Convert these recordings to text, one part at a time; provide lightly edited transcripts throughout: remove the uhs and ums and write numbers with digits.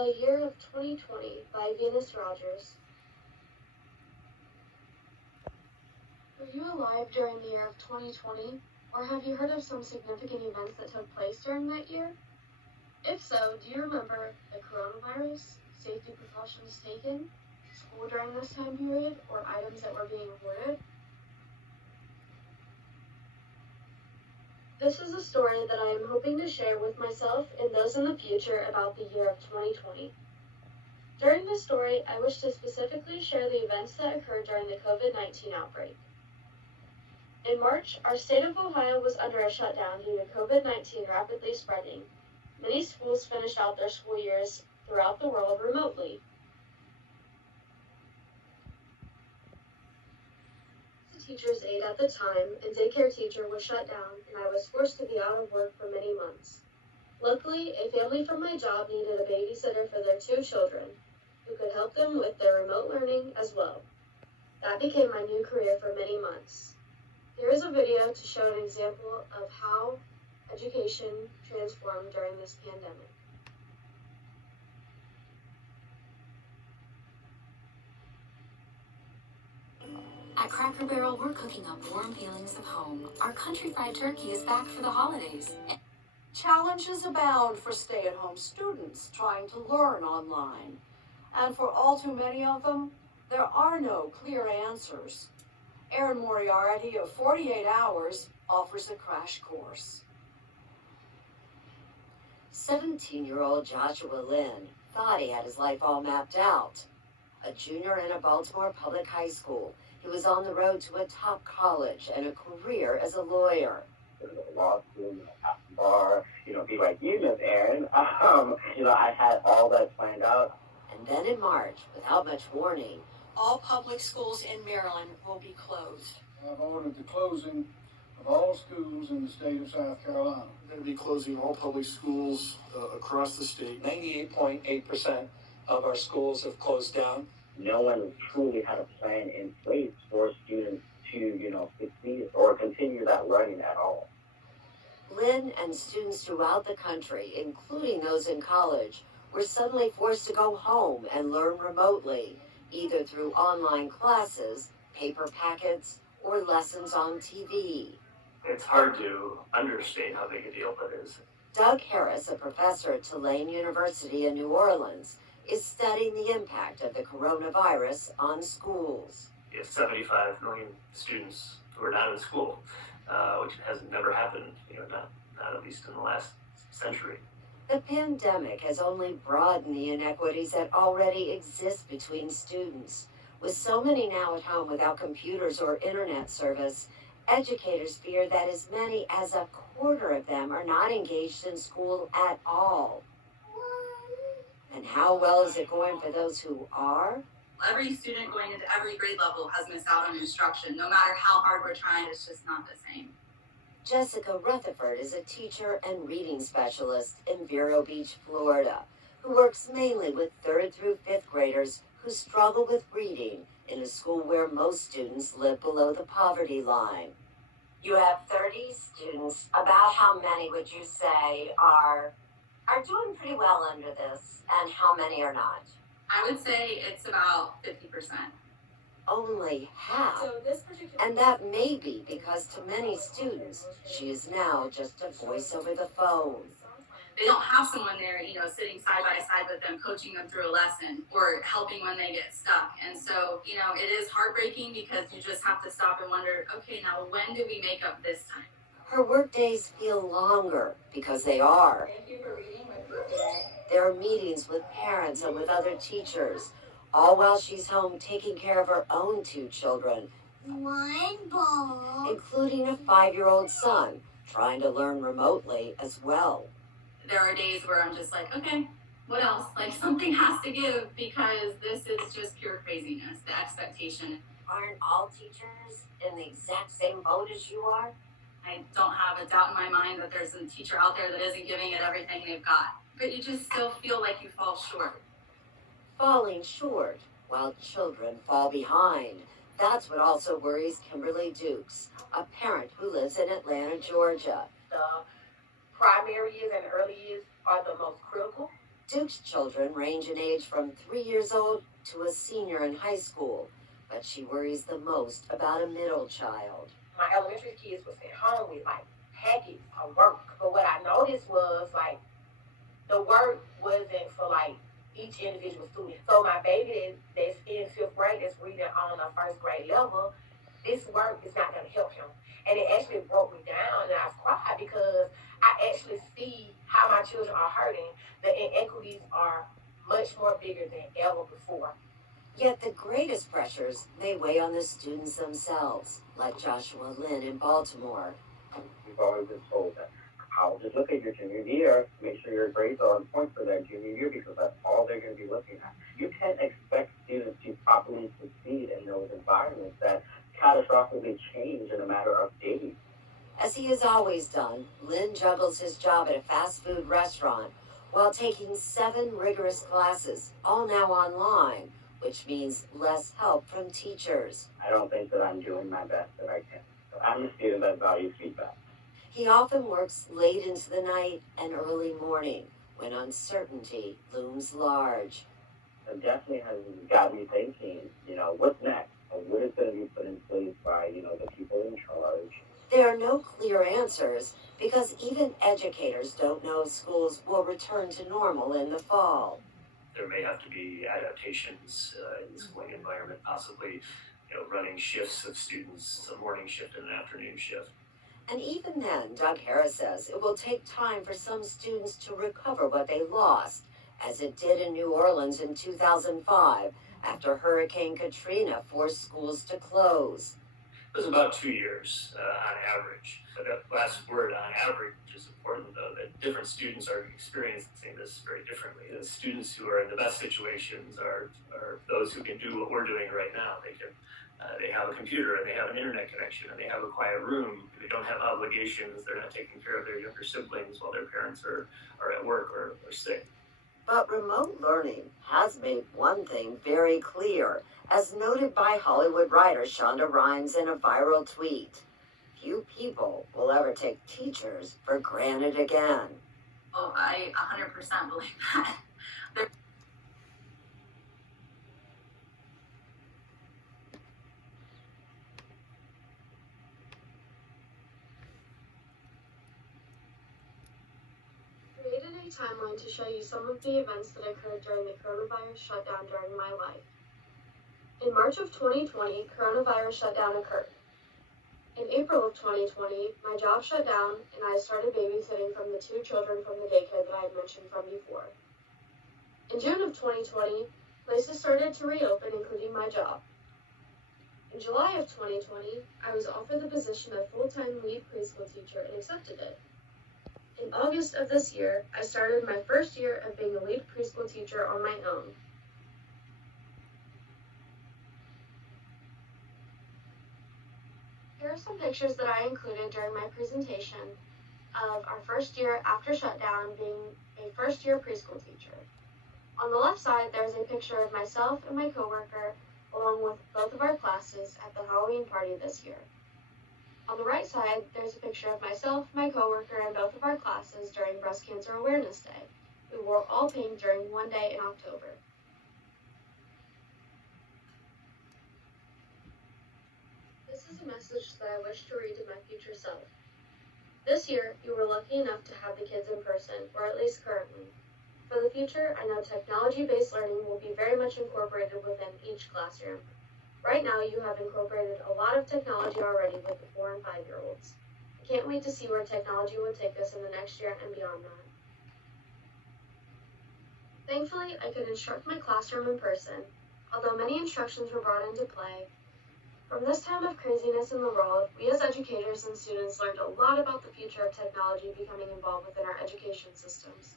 The Year of 2020 by Venus Rogers. Were you alive during the year of 2020, or have you heard of some significant events that took place during that year? If so, do you remember the coronavirus, safety precautions taken, school during this time period, or items that were being avoided? This is a story that I am hoping to share with myself and those in the future about the year of 2020. During this story, I wish to specifically share the events that occurred during the COVID-19 outbreak. In March, our state of Ohio was under a shutdown due to COVID-19 rapidly spreading. Many schools finished out their school years throughout the world remotely. The teacher's aide at the time and daycare teacher was shut down, and I was forced to be out of work for many months. Luckily, a family from my job needed a babysitter for their 2 children, who could help them with their remote learning as well. That became my new career for many months. Here is a video to show an example of how education transformed during this pandemic. At Cracker Barrel, we're cooking up warm feelings of home. Our country fried turkey is back for the holidays. Challenges abound for stay-at-home students trying to learn online. And for all too many of them, there are no clear answers. Erin Moriarty of 48 Hours offers a crash course. 17-year-old Joshua Lynn thought he had his life all mapped out. A junior in a Baltimore public high school, he was on the road to a top college and a career as a lawyer. Law school, bar, be like you, Miss Erin. I had all that planned out. And then in March, without much warning, All public schools in Maryland will be closed. I've ordered the closing of all schools in the state of South Carolina. We're going to be closing all public schools across the state. 98.8% of our schools have closed down. No one truly had a plan in place for students to, succeed or continue that learning at all. Lynn and students throughout the country, including those in college, were suddenly forced to go home and learn remotely, either through online classes, paper packets, or lessons on TV. It's hard to understate how big a deal that is. Doug Harris, a professor at Tulane University in New Orleans, is studying the impact of the coronavirus on schools. You have 75 million students who are not in school, which has never happened, not at least in the last century. The pandemic has only broadened the inequities that already exist between students. With so many now at home without computers or internet service, educators fear that as many as a quarter of them are not engaged in school at all. And how well is it going for those who are? Every student going into every grade level has missed out on instruction. No matter how hard we're trying, it's just not the same. Jessica Rutherford is a teacher and reading specialist in Vero Beach, Florida, who works mainly with 3rd through 5th graders who struggle with reading in a school where most students live below the poverty line. You have 30 students. About how many would you say are doing pretty well under this, and how many are not? I would say it's about 50%. Only half. And that may be because to many students, she is now just a voice over the phone. They don't have someone there, sitting side by side with them, coaching them through a lesson or helping when they get stuck. And so, it is heartbreaking because you just have to stop and wonder, okay, now when do we make up this time? Her work days feel longer because they are. Thank you for reading with me today. There are meetings with parents and with other teachers, all while she's home taking care of her own 2 children, including a 5-year-old son, trying to learn remotely as well. There are days where I'm just like, okay, what else? Like, something has to give because this is just pure craziness, the expectation. Aren't all teachers in the exact same boat as you are? I don't have a doubt in my mind that there's a teacher out there that isn't giving it everything they've got. But you just still feel like you fall short. Falling short while children fall behind. That's what also worries Kimberly Dukes, a parent who lives in Atlanta, Georgia. The primary years and early years are the most critical. Duke's children range in age from 3 years old to a senior in high school, but she worries the most about a middle child. My elementary kids were sent home with like packets of work, but what I noticed was like the work wasn't for like each individual student. So my baby that's in 5th grade that's reading on a 1st grade level, this work is not going to help him. And it actually broke me down, and I cried because I actually see how my children are hurting. The inequities are much more bigger than ever before. Yet the greatest pressures may weigh on the students themselves, like Joshua Lynn in Baltimore. We've always been told that colleges look at your junior year, make sure your grades are on point for that junior year because that's all they're going to be looking at. You can't expect students to properly succeed in those environments that catastrophically change in a matter of days. As he has always done, Lynn juggles his job at a fast food restaurant while taking 7 rigorous classes, all now online, which means less help from teachers. I don't think that I'm doing my best that I can. So I'm a student that values feedback. He often works late into the night and early morning when uncertainty looms large. It definitely has got me thinking, what's next? What is going to be put in place by, the people in charge? There are no clear answers because even educators don't know if schools will return to normal in the fall. There may have to be adaptations in the schooling environment, possibly, running shifts of students, a morning shift and an afternoon shift. And even then, Doug Harris says it will take time for some students to recover what they lost, as it did in New Orleans in 2005 after Hurricane Katrina forced schools to close. It was about 2 years on average. But that last word, on average, is important, though, that different students are experiencing this very differently. The students who are in the best situations are those who can do what we're doing right now. They have a computer, and they have an internet connection, and they have a quiet room. They don't have obligations. They're not taking care of their younger siblings while their parents are at work or sick. But remote learning has made one thing very clear, as noted by Hollywood writer Shonda Rhimes in a viral tweet. Few people will ever take teachers for granted again. Oh, I 100% believe that. Created a timeline to show you some of the events that occurred during the coronavirus shutdown during my life. In March of 2020, coronavirus shutdown occurred. In April of 2020, my job shut down and I started babysitting from the 2 children from the daycare that I had mentioned from before. In June of 2020, places started to reopen, including my job. In July of 2020, I was offered the position of full-time lead preschool teacher and accepted it. In August of this year, I started my first year of being a lead preschool teacher on my own. Here are some pictures that I included during my presentation of our first year after shutdown being a first-year preschool teacher. On the left side, there's a picture of myself and my coworker, along with both of our classes at the Halloween party this year. On the right side, there's a picture of myself, my coworker, and both of our classes during Breast Cancer Awareness Day. We wore all pink during one day in October. This is a message that I wish to read to my future self. This year, you were lucky enough to have the kids in person, or at least currently. For the future, I know technology-based learning will be very much incorporated within each classroom. Right now, you have incorporated a lot of technology already with the 4 and 5-year-olds. I can't wait to see where technology will take us in the next year and beyond that. Thankfully, I could instruct my classroom in person, although many instructions were brought into play. From this time of craziness in the world, we as educators and students learned a lot about the future of technology becoming involved within our education systems.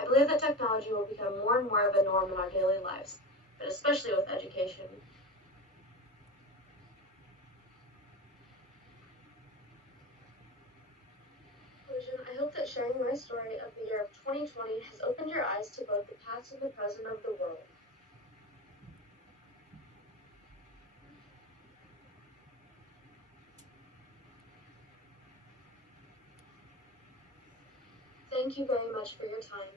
I believe that technology will become more and more of a norm in our daily lives, but especially with education. I hope that sharing my story of the year of 2020 has opened your eyes to both the past and the present of the world. Thank you very much for your time.